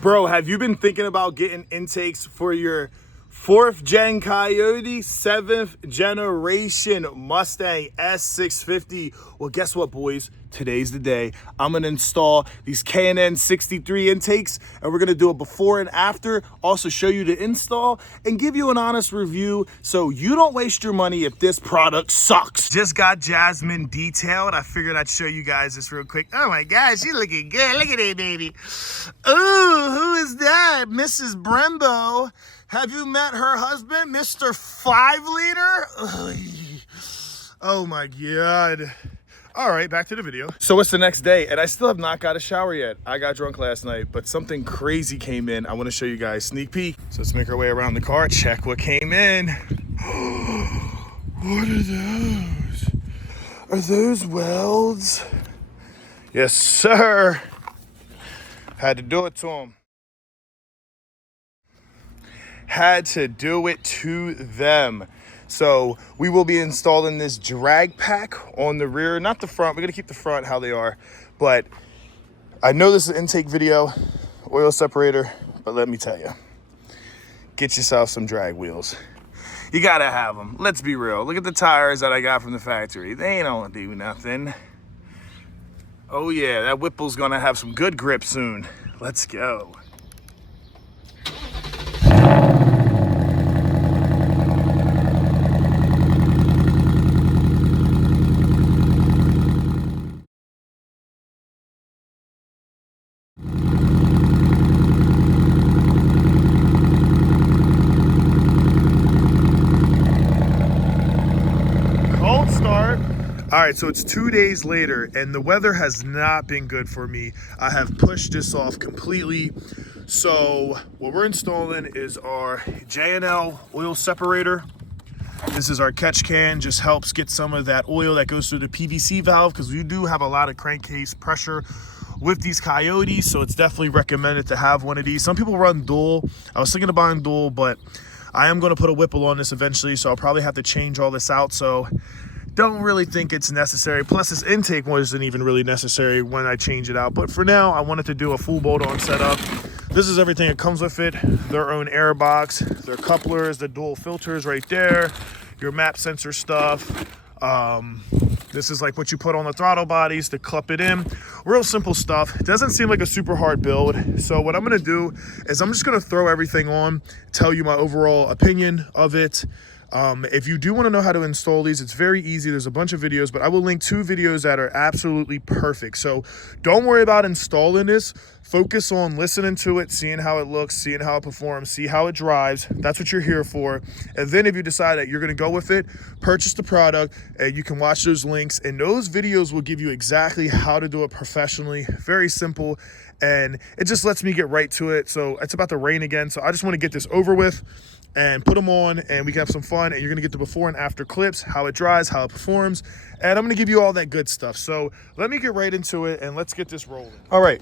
Bro, have you been thinking about getting intakes for your 4th gen Coyote, 7th generation Mustang S650? Well, guess what, boys? Today's the day. I'm gonna install these K&N 63 intakes, and we're gonna do a before and after, also show you the install, and give you an honest review so you don't waste your money if this product sucks. Just got Jasmine detailed. I figured I'd show you guys this real quick. Oh my gosh, she's looking good. Look at it, baby. Ooh, who is that? Mrs. Brembo. Have you met her husband, Mr. 5 liter? Oh my God. All right, back to the video. So it's the next day, and I still have not got a shower yet. I got drunk last night, but something crazy came in. I want to show you guys sneak peek. So let's make our way around the car, check what came in. What are those? Are those welds? Yes, sir. Had to do it to them. Had to do it to them. So we will be installing this drag pack on the rear, not the front. We're gonna keep the front how they are, but I know this is an intake video, oil separator, but let me tell you, get yourself some drag wheels. You gotta have them. Let's be real. Look at the tires that I got from the factory. They don't do nothing. Oh yeah, that Whipple's gonna have some good grip soon. Let's go. All right, so it's 2 days later, and the weather has not been good for me. I have pushed this off completely. So what we're installing is our J&L oil separator. This is our catch can, just helps get some of that oil that goes through the PVC valve, because we do have a lot of crankcase pressure with these Coyotes, so it's definitely recommended to have one of these. Some people run dual. I was thinking of buying dual, but I am going to put a Whipple on this eventually, so I'll probably have to change all this out. So don't really think it's necessary. Plus this intake wasn't even really necessary when I change it out. But for now, I wanted to do a full bolt-on setup. This is everything that comes with it. Their own air box, their couplers, the dual filters right there, your map sensor stuff. This is like what you put on the throttle bodies to clip it in. Real simple stuff. It doesn't seem like a super hard build. So what I'm gonna do is I'm just gonna throw everything on, tell you my overall opinion of it. If you do want to know how to install these, it's very easy. There's a bunch of videos, but I will link 2 videos that are absolutely perfect. So don't worry about installing this. Focus on listening to it, seeing how it looks, seeing how it performs, see how it drives. That's what you're here for. And then if you decide that you're going to go with it, purchase the product, and you can watch those links. And those videos will give you exactly how to do it professionally. Very simple. And it just lets me get right to it. So it's about to rain again. So I just want to get this over with and put them on, and we can have some fun, and you're gonna get the before and after clips, how it dries, how it performs, and I'm gonna give you all that good stuff. So let me get right into it, and let's get this rolling. All right,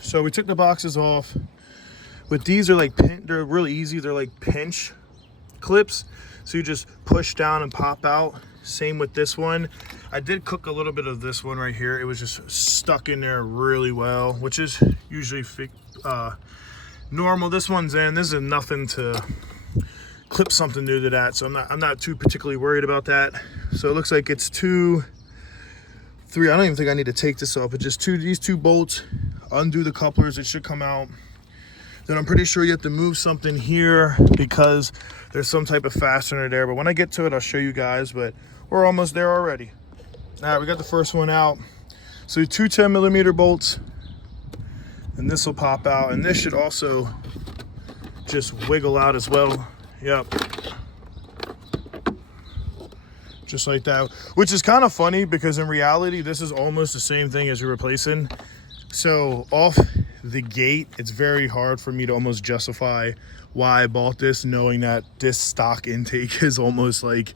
so we took the boxes off. With these, they're really easy. They're like pinch clips, so you just push down and pop out. Same with this one. I did cook a little bit of this one right here. It was just stuck in there really well, which is usually normal. This one's in. This is nothing to clip something new to that, so I'm not too particularly worried about that. So it looks like it's 2, 3. I don't even think I need to take this off, but just these two bolts. Undo the couplers, it should come out. Then I'm pretty sure you have to move something here because there's some type of fastener there, but when I get to it I'll show you guys, but we're almost there already. All right, we got the first one out. So 2 10mm bolts, and this will pop out, and this should also just wiggle out as well. Yep, just like that, which is kind of funny because in reality this is almost the same thing as you're replacing. So off the gate, it's very hard for me to almost justify why I bought this, knowing that this stock intake is almost like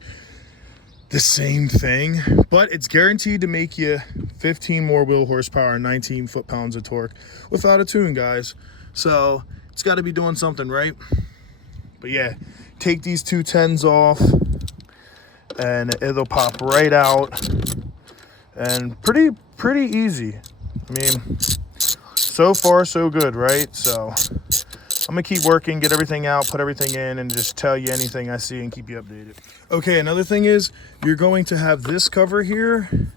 the same thing, but it's guaranteed to make you 15 more wheel horsepower and 19 foot-pounds of torque without a tune, guys. So it's got to be doing something right. But yeah, take these 2 10s off and it'll pop right out, And pretty easy. I mean, so far so good, right? So I'm gonna keep working, get everything out, put everything in, and just tell you anything I see and keep you updated. Okay, another thing is you're going to have this cover here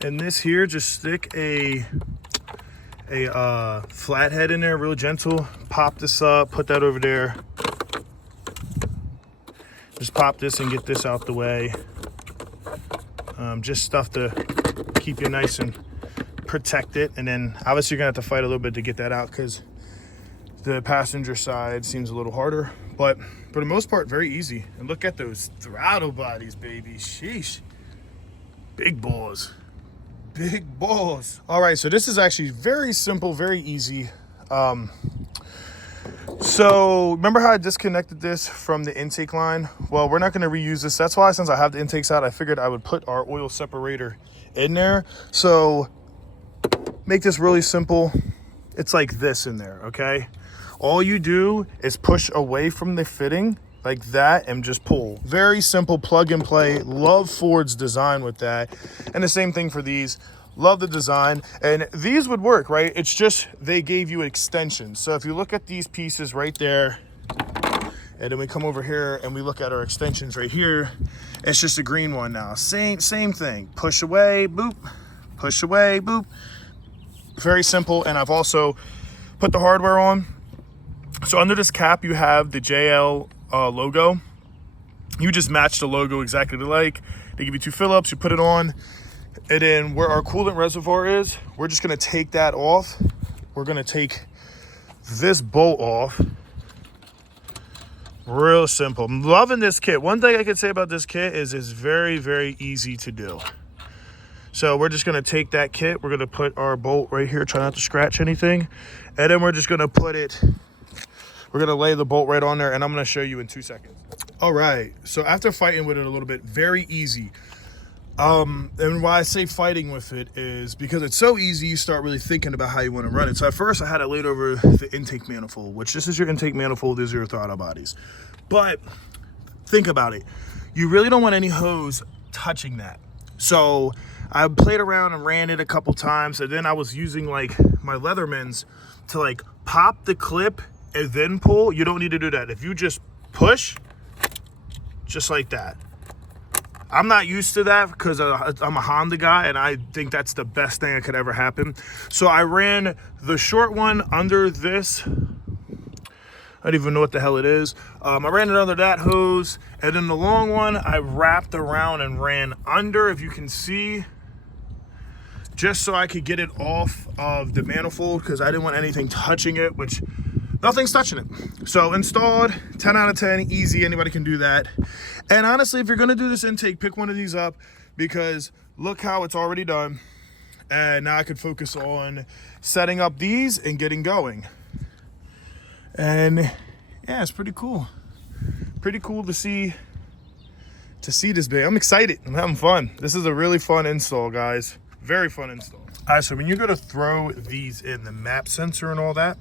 and this here. Just stick a flathead in there, real gentle. Pop this up, put that over there. Just pop this and get this out the way. Just stuff to keep you nice and protected. And then obviously you're gonna have to fight a little bit to get that out because the passenger side seems a little harder, but for the most part, very easy. And look at those throttle bodies, baby. Sheesh. Big balls. Big balls. All right, so this is actually very simple, very easy. So remember how I disconnected this from the intake line? Well, we're not going to reuse this. That's why, since I have the intakes out, I figured I would put our oil separator in there. So make this really simple. It's like this in there, okay? All you do is push away from the fitting like that and just pull. Very simple, plug and play. Love Ford's design with that. And the same thing for these. Love the design. And these would work, right? It's just they gave you extensions. So if you look at these pieces right there, and then we come over here and we look at our extensions right here, it's just a green one now. Same thing. Push away, boop. Push away, boop. Very simple. And I've also put the hardware on. So under this cap, you have the JL logo. You just match the logo exactly like. They give you 2 Phillips, you put it on. And then where our coolant reservoir is, we're just gonna take that off. We're gonna take this bolt off. Real simple. I'm loving this kit. One thing I can say about this kit is it's very, very easy to do. So we're just gonna take that kit. We're gonna put our bolt right here, try not to scratch anything. And then we're just gonna we're gonna lay the bolt right on there, and I'm gonna show you in 2 seconds. All right, so after fighting with it a little bit, very easy. And why I say fighting with it is because it's so easy, you start really thinking about how you want to run it. So at first I had it laid over the intake manifold, which this is your intake manifold, these are your throttle bodies. But think about it. You really don't want any hose touching that. So I played around and ran it a couple times, and then I was using like my Leathermans to like pop the clip and then pull. You don't need to do that. If you just push, just like that. I'm not used to that because I'm a Honda guy, and I think that's the best thing that could ever happen. So I ran the short one under this. I don't even know what the hell it is. I ran it under that hose, and then the long one I wrapped around and ran under, if you can see, just so I could get it off of the manifold because I didn't want anything touching it, which nothing's touching it. So installed, 10 out of 10, easy, anybody can do that. And honestly, if you're gonna do this intake, pick one of these up because look how it's already done. And now I could focus on setting up these and getting going. And yeah, it's pretty cool. Pretty cool to see this big. I'm excited, I'm having fun. This is a really fun install, guys. Very fun install. All right, so when you're gonna throw these in, the map sensor and all that,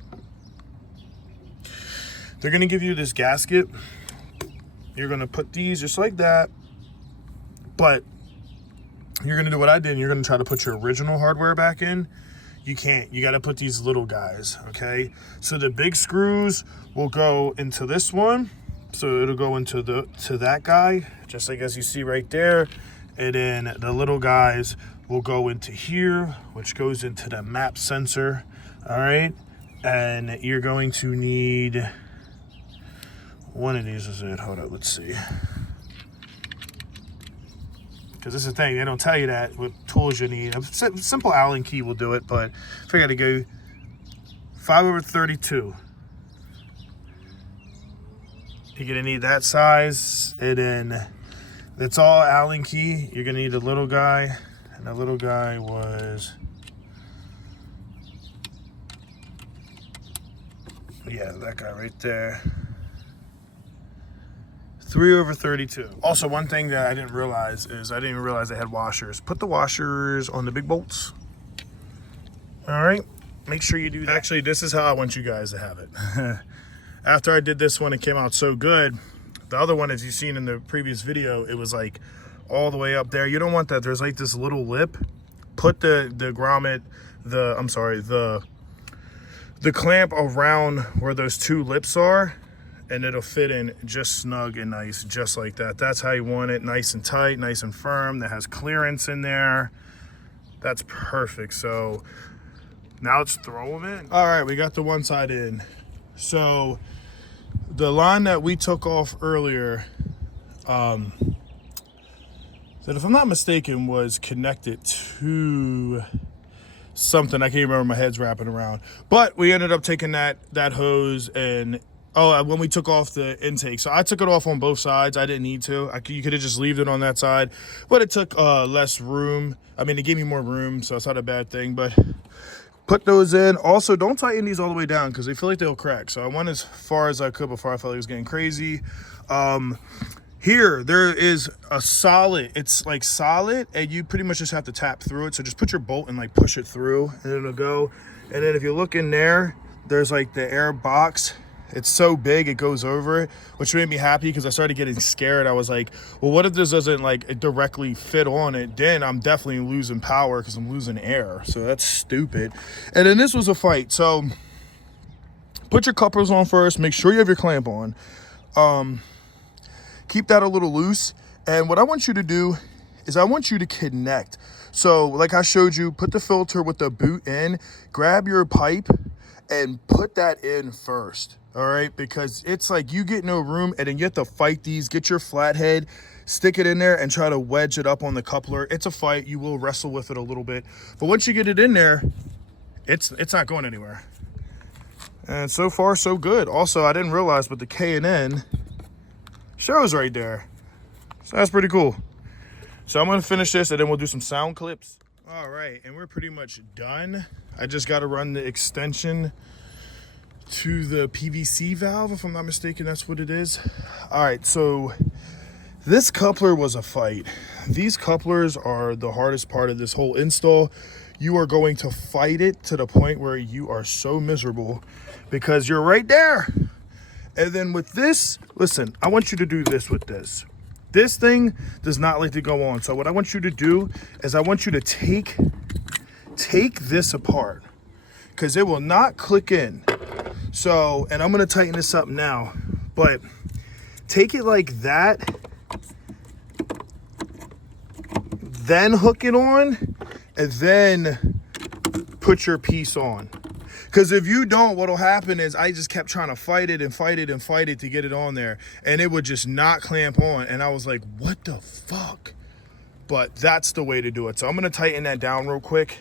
they're gonna give you this gasket. You're gonna put these just like that, but you're gonna do what I did, and you're gonna try to put your original hardware back in. You can't, you gotta put these little guys, okay? So the big screws will go into this one. So it'll go into that guy, just like as you see right there. And then the little guys will go into here, which goes into the map sensor, all right? And you're going to need one of these, is it? Hold up, let's see. Because this is the thing, they don't tell you that, what tools you need. A simple Allen key will do it, but I figured to go 5/32. You're gonna need that size, and then it's all Allen key. You're gonna need a little guy, and the little guy was, yeah, that guy right there. 3/32. Also, one thing that I didn't realize is I didn't even realize they had washers. Put the washers on the big bolts. All right, make sure you do that. Actually, this is how I want you guys to have it. After I did this one, it came out so good. The other one, as you've seen in the previous video, it was like all the way up there. You don't want that. There's like this little lip put the grommet, the clamp around where those two lips are, and it'll fit in just snug and nice, just like that. That's how you want it, nice and tight, nice and firm. That has clearance in there. That's perfect. So now let's throw them in. All right, we got the one side in. So the line that we took off earlier, that if I'm not mistaken was connected to something. I can't remember, my head's wrapping around. But we ended up taking that hose and, when we took off the intake. So I took it off on both sides. I didn't need to. You could have just left it on that side. But it took less room. I mean, it gave me more room, so it's not a bad thing. But put those in. Also, don't tighten these all the way down because they feel like they'll crack. So I went as far as I could before I felt like it was getting crazy. Here, there is a solid, it's like solid, and you pretty much just have to tap through it. So just put your bolt and like push it through, and it'll go. And then if you look in there, there's like the air box. It's so big, it goes over it, which made me happy because I started getting scared. I was like, well, what if this doesn't like directly fit on it? Then I'm definitely losing power because I'm losing air. So that's stupid. And then this was a fight. So put your couplers on first. Make sure you have your clamp on. Keep that a little loose. And what I want you to do is I want you to connect. So like I showed you, put the filter with the boot in, grab your pipe and put that in first. All right, because it's like you get no room and then you have to fight these. Get your flathead, stick it in there and try to wedge it up on the coupler. It's a fight. You will wrestle with it a little bit. But once you get it in there, it's not going anywhere. And so far, so good. Also, I didn't realize, but the K&N shows right there. So that's pretty cool. So I'm going to finish this and then we'll do some sound clips. All right, and we're pretty much done. I just got to run the extension to the PVC valve, if I'm not mistaken, that's what it is. All right, so this coupler was a fight. These couplers are the hardest part of this whole install. You are going to fight it to the point where you are so miserable because you're right there. And then with this, listen, I want you to do this with this. This thing does not like to go on. So what I want you to do is I want you to take this apart because it will not click in. So, and I'm going to tighten this up now, but take it like that, then hook it on, and then put your piece on. Because if you don't, what'll happen is I just kept trying to fight it and fight it and fight it to get it on there, and it would just not clamp on, and I was like, what the fuck? But that's the way to do it. So I'm going to tighten that down real quick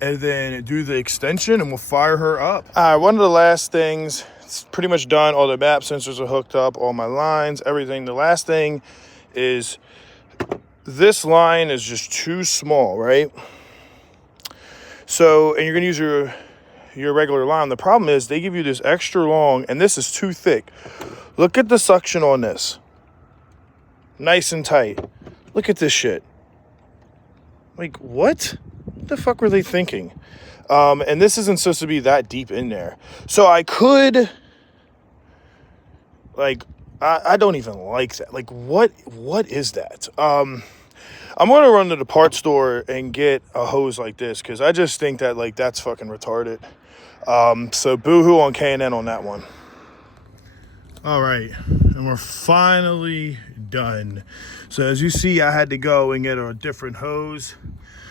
and then do the extension and we'll fire her up. All right, one of the last things, it's pretty much done. All the map sensors are hooked up, all my lines, everything. The last thing is this line is just too small, right? So, and you're gonna use your regular line. The problem is they give you this extra long and this is too thick. Look at the suction on this. Nice and tight. Look at this shit. Like, what? What the fuck were they thinking? And this isn't supposed to be that deep in there. So I could, like, I don't even like that. Like, what is that? I'm going to run to the parts store and get a hose like this because I just think that, like, that's fucking retarded. So boo-hoo on K&N on that one. All right, and we're finally done. So as you see, I had to go and get a different hose.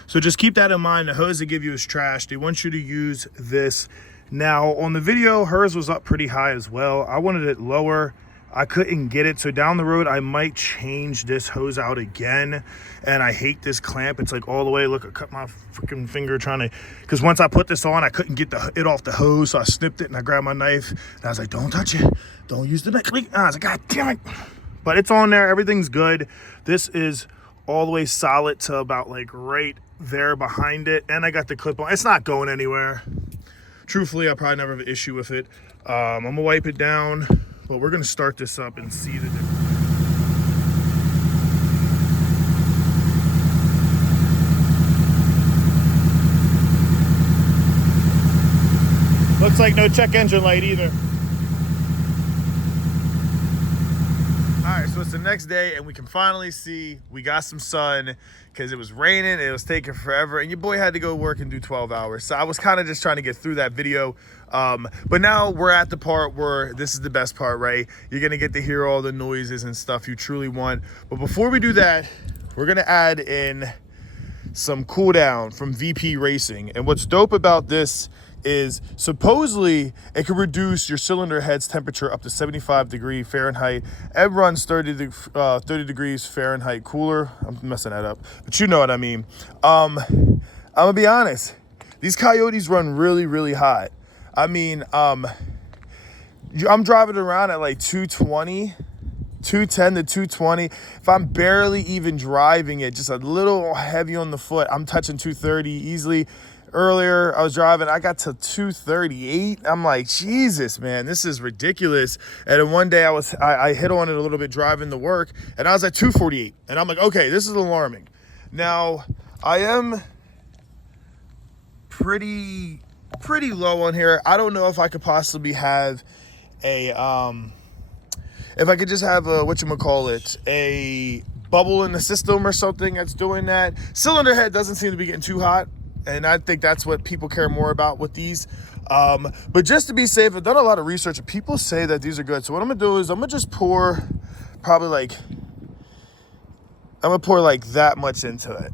So just keep that in mind. The hose they give you is trash. They want you to use this. Now on the video, hers was up pretty high as well. I wanted it lower. I couldn't get it. So down the road, I might change this hose out again. And I hate this clamp. It's like all the way. Look, I cut my freaking finger trying to, because once I put this on, I couldn't get it off the hose. So I snipped it and I grabbed my knife. And I was like, don't touch it. Don't use the knife. I was like, God damn it. But it's on there. Everything's good. This is all the way solid to about like right there behind it. And I got the clip on. It's not going anywhere. Truthfully, I probably never have an issue with it. I'm going to wipe it down. But we're going to start this up and see the difference. Looks like no check engine light either. All right, right, so it's the next day and we can finally see we got some sun because it was raining, it was taking forever, and your boy had to go work and do 12 hours. So I was kind of just trying to get through that video. But now we're at the part where this is the best part, right? You're gonna get to hear all the noises and stuff you truly want. But before we do that, we're gonna add in some cool down from VP Racing. And what's dope about this is supposedly it can reduce your cylinder head's temperature up to 75 degrees Fahrenheit. It runs 30 degrees Fahrenheit cooler. I'm messing that up, but you know what I mean. I'm gonna be honest, these Coyotes run really, really hot. I mean, I'm driving around at like 220, 210 to 220. If I'm barely even driving it, just a little heavy on the foot, I'm touching 230 easily. Earlier, I was driving, I got to 238. I'm like, Jesus, man, this is ridiculous. And then one day I hit on it a little bit driving to work, and I was at 248. And I'm like, okay, this is alarming. Now, I am pretty low on here. I don't know if I could possibly have a, if I could just have a, a bubble in the system or something that's doing that. Cylinder head doesn't seem to be getting too hot. And I think that's what people care more about with these. But just to be safe, I've done a lot of research and people say that these are good. So what I'm gonna do is I'm gonna just pour I'm gonna pour like that much into it,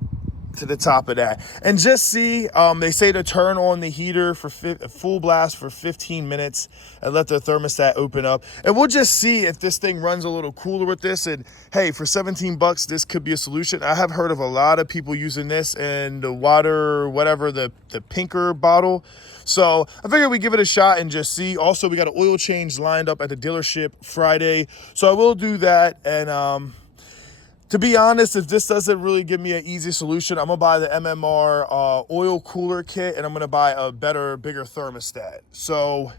to the top of that. And just see, they say to turn on the heater for full blast for 15 minutes and let the thermostat open up. And we'll just see if this thing runs a little cooler with this. And hey, for 17 bucks, this could be a solution. I have heard of a lot of people using this and the water, whatever, the pinker bottle. So I figured we give it a shot and just see. Also, we got an oil change lined up at the dealership Friday. So I will do that. And, to be honest, if this doesn't really give me an easy solution, I'm gonna buy the MMR oil cooler kit, and I'm gonna buy a better, bigger thermostat. So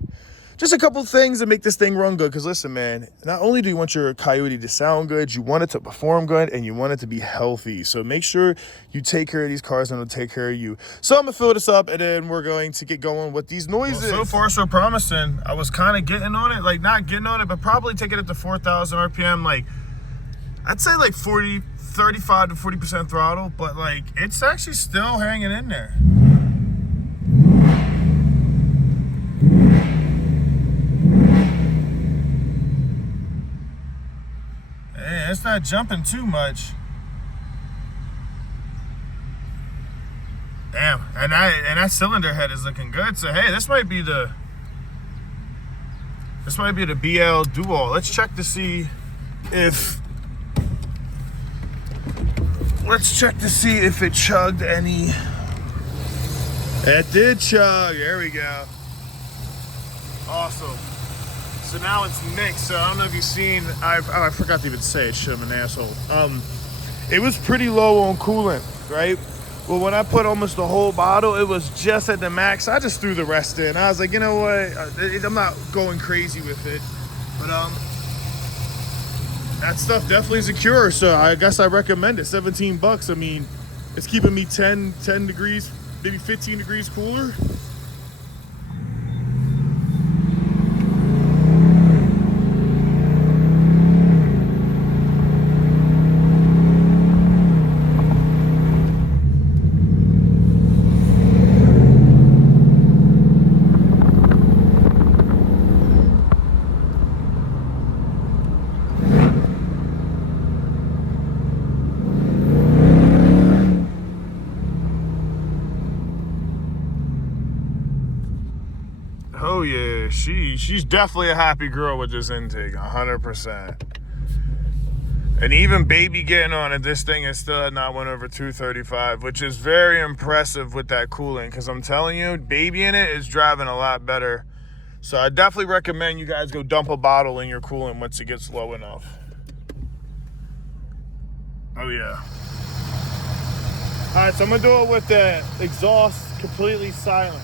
just a couple things to make this thing run good. Because listen, man, not only do you want your Coyote to sound good, you want it to perform good, and you want it to be healthy. So make sure you take care of these cars, and they'll take care of you. So I'm gonna fill this up, and then we're going to get going with these noises. Well, so far, so promising. I was kind of getting on it, like not getting on it, but probably taking it to 4,000 RPM, like I'd say like 35 to 40% throttle, but like it's actually still hanging in there. Hey, it's not jumping too much. Damn, and that cylinder head is looking good. So hey, this might be the BL Dual. Let's check to see if it chugged any. It did chug. There we go. Awesome. So now it's mixed. So I don't know if you've seen. I forgot to even say it. Shit, I'm an asshole. It was pretty low on coolant, right? Well, when I put almost the whole bottle, it was just at the max. I just threw the rest in. I was like, you know what? I'm not going crazy with it, but that stuff definitely is secure, so I guess I recommend it. 17 bucks. I mean, it's keeping me 10 degrees, maybe 15 degrees cooler. Oh yeah, she's definitely a happy girl with this intake, 100%. And even baby getting on it, this thing is still not went over 235, which is very impressive with that coolant, because I'm telling you, baby in it is driving a lot better. So I definitely recommend you guys go dump a bottle in your coolant once it gets low enough. Oh yeah. All right, so I'm gonna do it with the exhaust completely silent.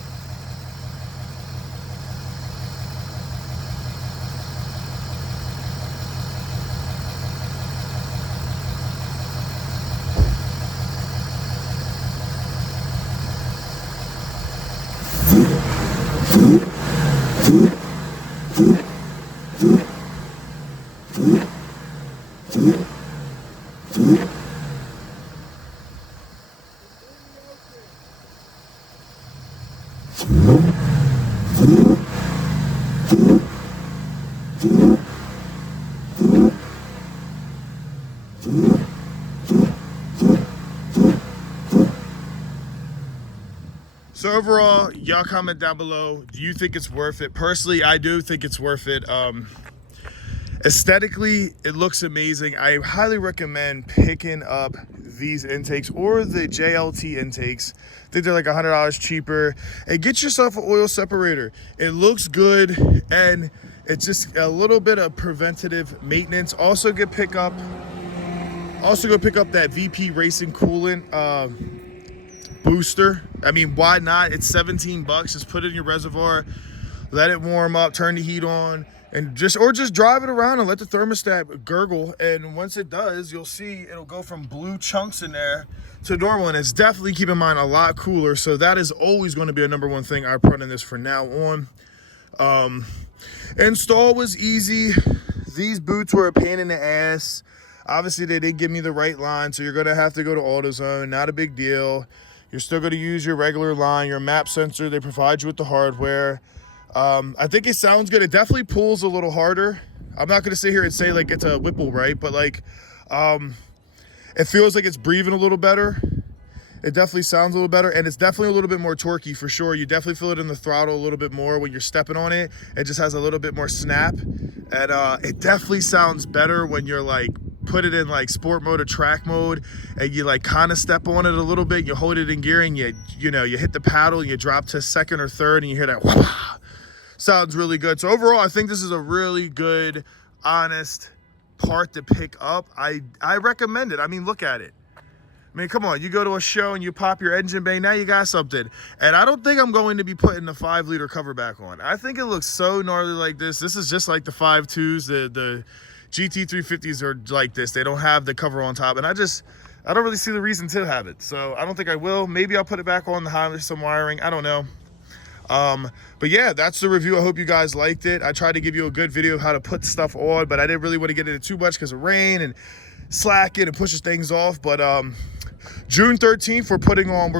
So overall, y'all comment down below, do you think it's worth it? Personally, I do think it's worth it. Aesthetically, it looks amazing. I highly recommend picking up these intakes or the JLT intakes. I think they're like $100 cheaper. And get yourself an oil separator. It looks good and it's just a little bit of preventative maintenance. Also go pick up that VP Racing coolant booster. I mean, why not? It's 17 bucks. Just put it in your reservoir, let it warm up, turn the heat on, and just drive it around and let the thermostat gurgle. And once it does, you'll see it'll go from blue chunks in there to normal. And it's definitely, keep in mind, a lot cooler. So that is always going to be a #1 thing I put in this from now on. Install was easy. These boots were a pain in the ass. Obviously, they didn't give me the right line, so you're going to have to go to AutoZone. Not a big deal. You're still going to use your regular line, your map sensor. They provide you with the hardware. I think it sounds good. It definitely pulls a little harder. I'm not going to sit here and say like it's a Whipple, right? But like, it feels like it's breathing a little better. It definitely sounds a little better, and it's definitely a little bit more torquey for sure. You definitely feel it in the throttle a little bit more when you're stepping on it. It just has a little bit more snap, and it definitely sounds better when you're like put it in like sport mode or track mode, and you like kind of step on it a little bit. You hold it in gear, and you hit the paddle, and you drop to second or third, and you hear that whoosh. Sounds really good. So overall, I think this is a really good, honest part to pick up. I recommend it. I mean, look at it. I mean, come on, you go to a show and you pop your engine bay, now you got something. And I don't think I'm going to be putting the 5-liter cover back on. I think it looks so gnarly like this. This is just like the 5.2s, the GT350s are like this. They don't have the cover on top. And I don't really see the reason to have it. So I don't think I will. Maybe I'll put it back on the high with some wiring. I don't know. But yeah, that's the review. I hope you guys liked it. I tried to give you a good video of how to put stuff on, but I didn't really want to get into too much because of rain and slacking and pushes things off. But June 13th, we're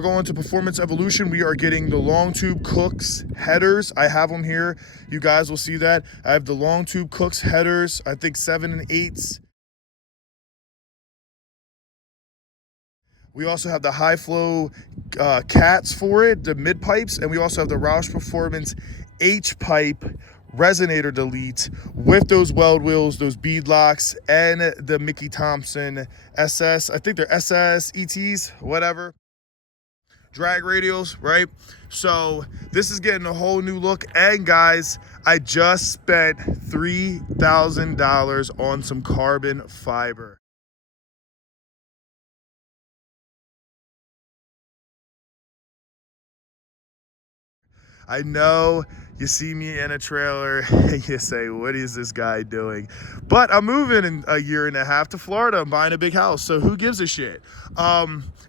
going to Performance Evolution. We are getting the long tube Cooks headers. I have them here. You guys will see that. I have the long tube Cooks headers, I think 7 and 8s. We also have the high flow cats for it, the mid pipes, and we also have the Roush Performance H pipe resonator delete with those weld wheels, those bead locks, and the Mickey Thompson SS. I think they're SS, ETs, whatever. Drag radials, right? So this is getting a whole new look. And guys, I just spent $3,000 on some carbon fiber. I know you see me in a trailer and you say, what is this guy doing? But I'm moving in a year and a half to Florida. I'm buying a big house, so who gives a shit?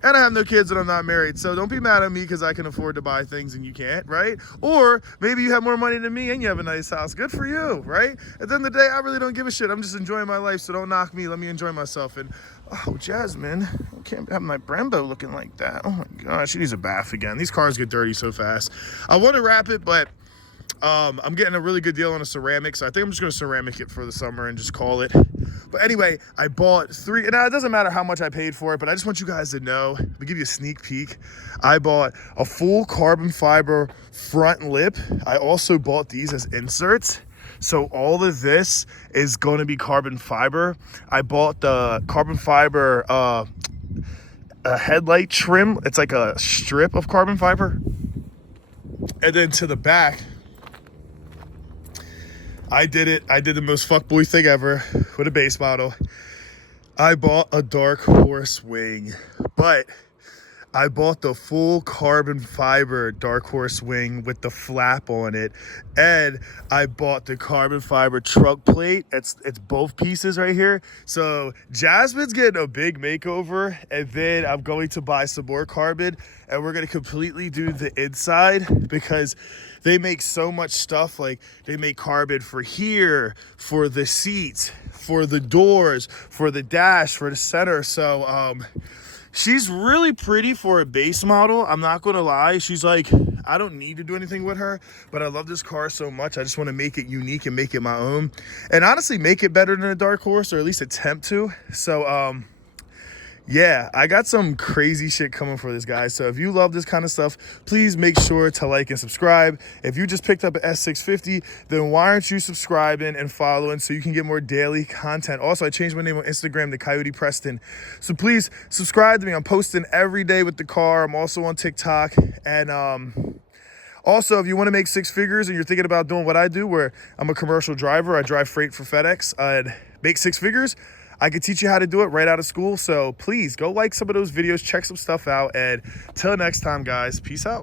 And I have no kids and I'm not married, so don't be mad at me because I can afford to buy things and you can't, right? Or maybe you have more money than me and you have a nice house. Good for you, right? At the end of the day, I really don't give a shit. I'm just enjoying my life, so don't knock me. Let me enjoy myself. And oh, Jasmine, I can't have my Brembo looking like that. Oh my gosh, she needs a bath again. These cars get dirty so fast. I want to wrap it, but I'm getting a really good deal on a ceramic, so I think I'm just going to ceramic it for the summer and just call it. But anyway, I bought 3, and now it doesn't matter how much I paid for it, but I just want you guys to know, to give you a sneak peek, I bought a full carbon fiber front lip. I also bought these as inserts. So all of this is going to be carbon fiber. I bought the carbon fiber a headlight trim. It's like a strip of carbon fiber. And then to the back, I did the most fuckboy thing ever with a base model. I bought a dark horse wing, but I bought the full carbon fiber Dark Horse wing with the flap on it, and I bought the carbon fiber truck plate. It's both pieces right here. So Jasmine's getting a big makeover, and then I'm going to buy some more carbon, and we're gonna completely do the inside because they make so much stuff. Like they make carbon for here, for the seats, for the doors, for the dash, for the center. So she's really pretty for a base model. I'm not gonna lie. She's like, I don't need to do anything with her, but I love this car so much. I just want to make it unique and make it my own, and honestly make it better than a Dark Horse, or at least attempt to. So yeah, I got some crazy shit coming for this, guy. So if you love this kind of stuff, please make sure to like and subscribe. If you just picked up an S650, then why aren't you subscribing and following so you can get more daily content? Also, I changed my name on Instagram to coyotepreston. So please subscribe to me. I'm posting every day with the car. I'm also on TikTok. And also, if you want to make six figures and you're thinking about doing what I do, where I'm a commercial driver, I drive freight for FedEx, and make six figures, I could teach you how to do it right out of school. So please go like some of those videos, check some stuff out, and till next time, guys, peace out.